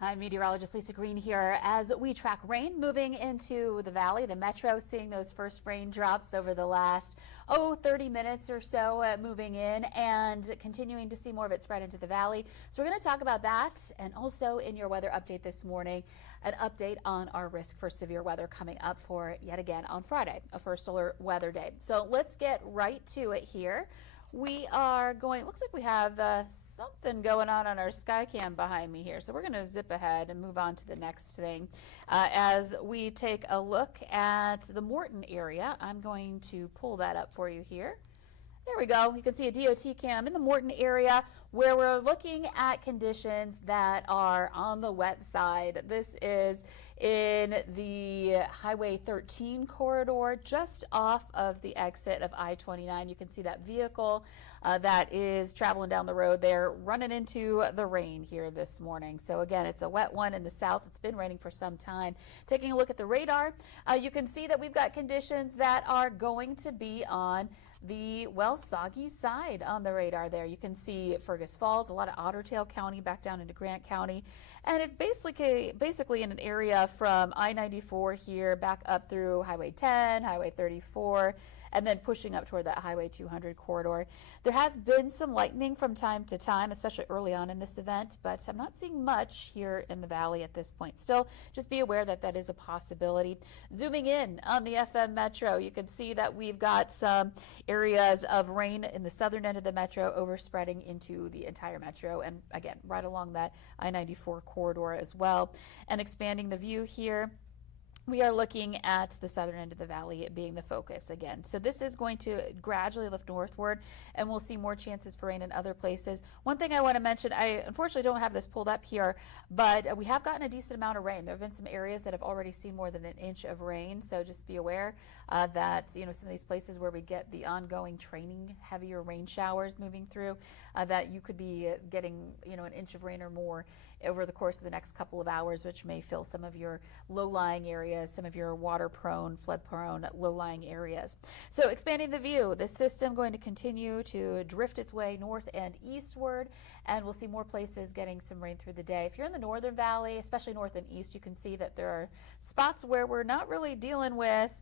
Hi, Meteorologist Lisa Green here as we track rain moving into the valley, the metro, seeing those first raindrops over the last 30 minutes or so moving in and continuing to see more of it spread into the valley. So we're going to talk about that, and also in your weather update this morning, an update on our risk for severe weather coming up for yet again on Friday, a first alert weather day. So let's get right to it here. We are going, looks like we have something going on our sky cam behind me here. So we're going to zip ahead and move on to the next thing. As we take a look at the Morton area, I'm going to pull that up for you here. There we go. You can see a DOT cam in the Morton area where we're looking at conditions that are on the wet side. This is in the Highway 13 corridor, just off of the exit of I-29. You can see that vehicle that is traveling down the road there, running into the rain here this morning. So again, it's a wet one in the south. It's been raining for some time. Taking a look at the radar, you can see that we've got conditions that are going to be on the soggy side on the radar there. You can see Fergus Falls, a lot of Otter Tail County back down into Grant County, and it's basically in an area from I-94 here back up through Highway 10, Highway 34, and then pushing up toward that Highway 200 corridor. There has been some lightning from time to time, especially early on in this event, but I'm not seeing much here in the valley at this point. Still, just be aware that that is a possibility. Zooming in on the FM metro, you can see that we've got some areas of rain in the southern end of the metro overspreading into the entire metro, and again, right along that I-94 corridor as well. And expanding the view here, we are looking at the southern end of the valley being the focus again. So this is going to gradually lift northward, and we'll see more chances for rain in other places. One thing I want to mention, I unfortunately don't have this pulled up here, but we have gotten a decent amount of rain. There have been some areas that have already seen more than an inch of rain, so just be aware that some of these places where we get the ongoing training heavier rain showers moving through, that you could be getting an inch of rain or more over the course of the next couple of hours, which may fill some of your low-lying areas, some of your water-prone, flood-prone, low-lying areas. So expanding the view, the system going to continue to drift its way north and eastward, and we'll see more places getting some rain through the day. If you're in the northern valley, especially north and east, you can see that there are spots where we're not really dealing with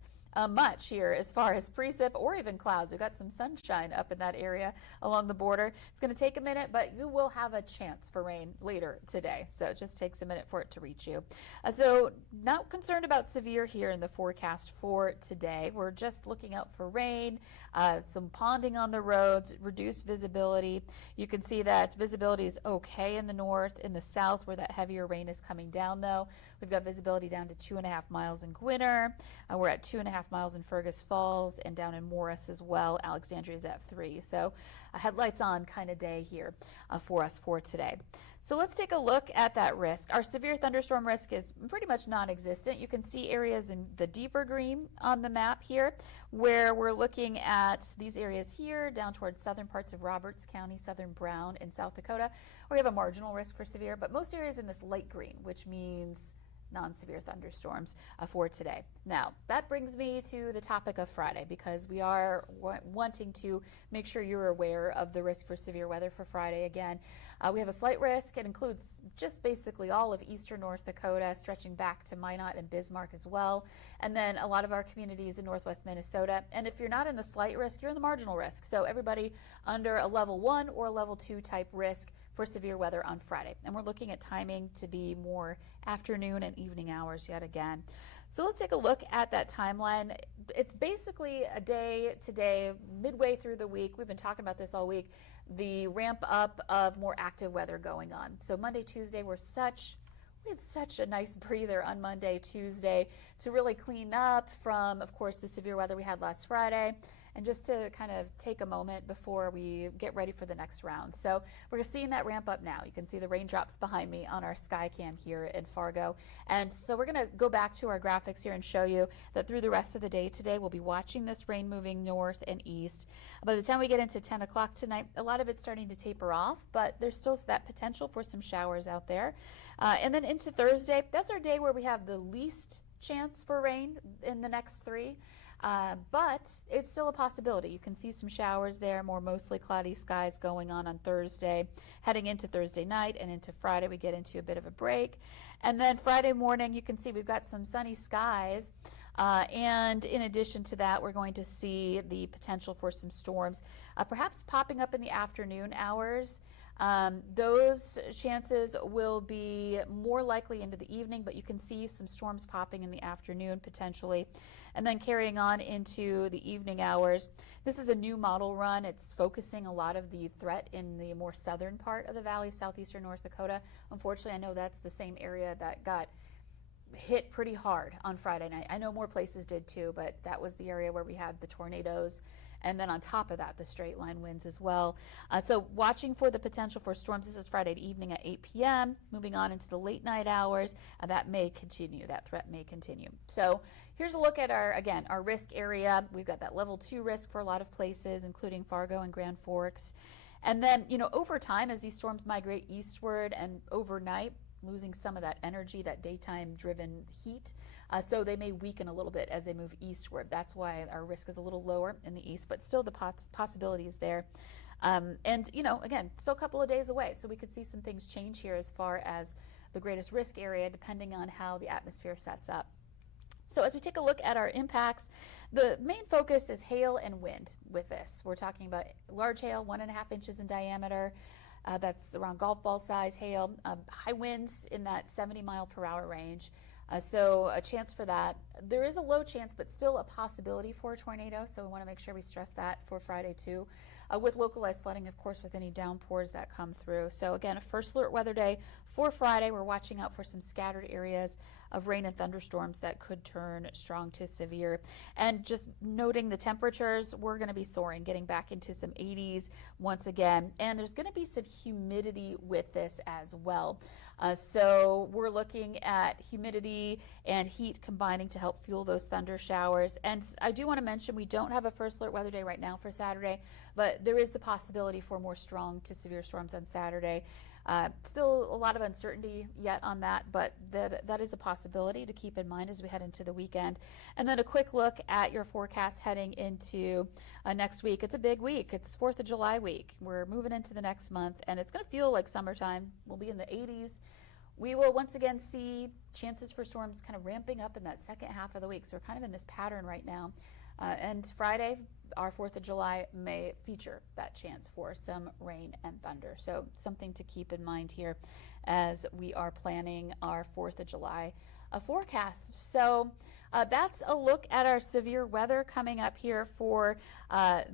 much here as far as precip or even clouds. We've got some sunshine up in that area along the border. It's going to take a minute, but you will have a chance for rain later today. So it just takes a minute for it to reach you. So not concerned about severe here in the forecast for today. We're just looking out for rain, some ponding on the roads, reduced visibility. You can see that visibility is okay in the north. In the south, where that heavier rain is coming down, though, we've got visibility down to 2.5 miles in Gwinner. We're at 2.5 miles in Fergus Falls, and down in Morris as well. Alexandria is at 3. So a headlights on kind of day here for us for today. So let's take a look at that risk. Our severe thunderstorm risk is pretty much non-existent. You can see areas in the deeper green on the map here where we're looking at these areas here down towards southern parts of Roberts County, southern Brown, and South Dakota, where we have a marginal risk for severe, but most areas in this light green, which means non-severe thunderstorms for today. Now, that brings me to the topic of Friday, because we are wanting to make sure you're aware of the risk for severe weather for Friday. Again, we have a slight risk. It includes just basically all of eastern North Dakota, stretching back to Minot and Bismarck as well, and then a lot of our communities in northwest Minnesota. And if you're not in the slight risk, you're in the marginal risk. So everybody under a level 1 or level 2 type risk for severe weather on Friday. And we're looking at timing to be more afternoon and evening hours yet again. So let's take a look at that timeline. It's basically a day to day, midway through the week. We've been talking about this all week, the ramp up of more active weather going on. So Monday, Tuesday, we had such a nice breather on Monday, Tuesday to really clean up from, of course, the severe weather we had last Friday, and just to kind of take a moment before we get ready for the next round. So we're seeing that ramp up now. You can see the raindrops behind me on our sky cam here in Fargo. And so we're going to go back to our graphics here and show you that through the rest of the day today, we'll be watching this rain moving north and east. By the time we get into 10 o'clock tonight, a lot of it's starting to taper off, but there's still that potential for some showers out there. And then into Thursday, that's our day where we have the least chance for rain in the next 3. But it's still a possibility. You can see some showers there, more mostly cloudy skies going on Thursday. Heading into Thursday night and into Friday, we get into a bit of a break. And then Friday morning, you can see we've got some sunny skies. And in addition to that, we're going to see the potential for some storms, perhaps popping up in the afternoon hours. Those chances will be more likely into the evening, but you can see some storms popping in the afternoon potentially. And then carrying on into the evening hours. This is a new model run. It's focusing a lot of the threat in the more southern part of the valley, southeastern North Dakota. Unfortunately, I know that's the same area that got hit pretty hard on Friday night. I know more places did too, but that was the area where we had the tornadoes. And then on top of that, the straight line winds as well. So watching for the potential for storms. This is Friday evening at 8 p.m. Moving on into the late night hours, that may continue. That threat may continue. So here's a look at our risk area. We've got that level 2 risk for a lot of places, including Fargo and Grand Forks. And then, over time, as these storms migrate eastward and overnight, losing some of that energy, that daytime driven heat. So they may weaken a little bit as they move eastward. That's why our risk is a little lower in the east, but still the possibility is there. And, again, still a couple of days away. So we could see some things change here as far as the greatest risk area, depending on how the atmosphere sets up. So as we take a look at our impacts, the main focus is hail and wind with this. We're talking about large hail, 1.5 inches in diameter. That's around golf ball size hail, high winds in that 70-mile-per-hour range. So a chance for that. There is a low chance, but still a possibility for a tornado. So we want to make sure we stress that for Friday too, with localized flooding, of course, with any downpours that come through. So again, a first alert weather day for Friday. We're watching out for some scattered areas of rain and thunderstorms that could turn strong to severe. And just noting the temperatures, we're going to be soaring, getting back into some 80s once again. And there's going to be some humidity with this as well. So we're looking at humidity and heat combining to help fuel those thunder showers. And I do want to mention we don't have a first alert weather day right now for Saturday, but there is the possibility for more strong to severe storms on Saturday. Still a lot of uncertainty yet on that, but that is a possibility to keep in mind as we head into the weekend. And then a quick look at your forecast heading into next week. It's a big week. It's 4th of July week. We're moving into the next month, and it's going to feel like summertime. We'll be in the 80s. We will once again see chances for storms kind of ramping up in that second half of the week. So we're kind of in this pattern right now. And Friday, our 4th of July, may feature that chance for some rain and thunder. So something to keep in mind here as we are planning our 4th of July forecast. So that's a look at our severe weather coming up here for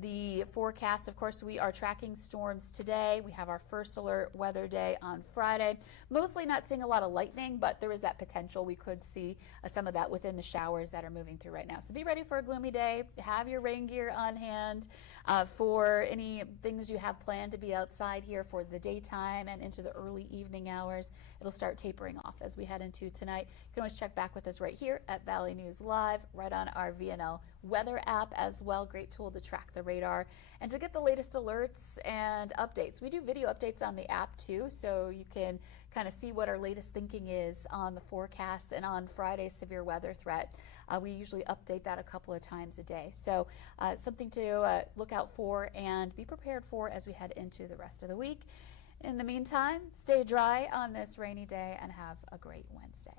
the forecast. Of course, we are tracking storms today. We have our first alert weather day on Friday. Mostly not seeing a lot of lightning, but there is that potential we could see some of that within the showers that are moving through right now. So be ready for a gloomy day. Have your rain gear on hand for any things you have planned to be outside here for the daytime and into the early evening hours. It'll start tapering off as we head into tonight. You can always check back with us right here at Valley News Live, right on our VNL weather app as well. Great tool to track the radar and to get the latest alerts and updates. We do video updates on the app too, so you can kind of see what our latest thinking is on the forecast and on Friday's severe weather threat. We usually update that a couple of times a day. So something to look out for and be prepared for as we head into the rest of the week. In the meantime, stay dry on this rainy day and have a great Wednesday.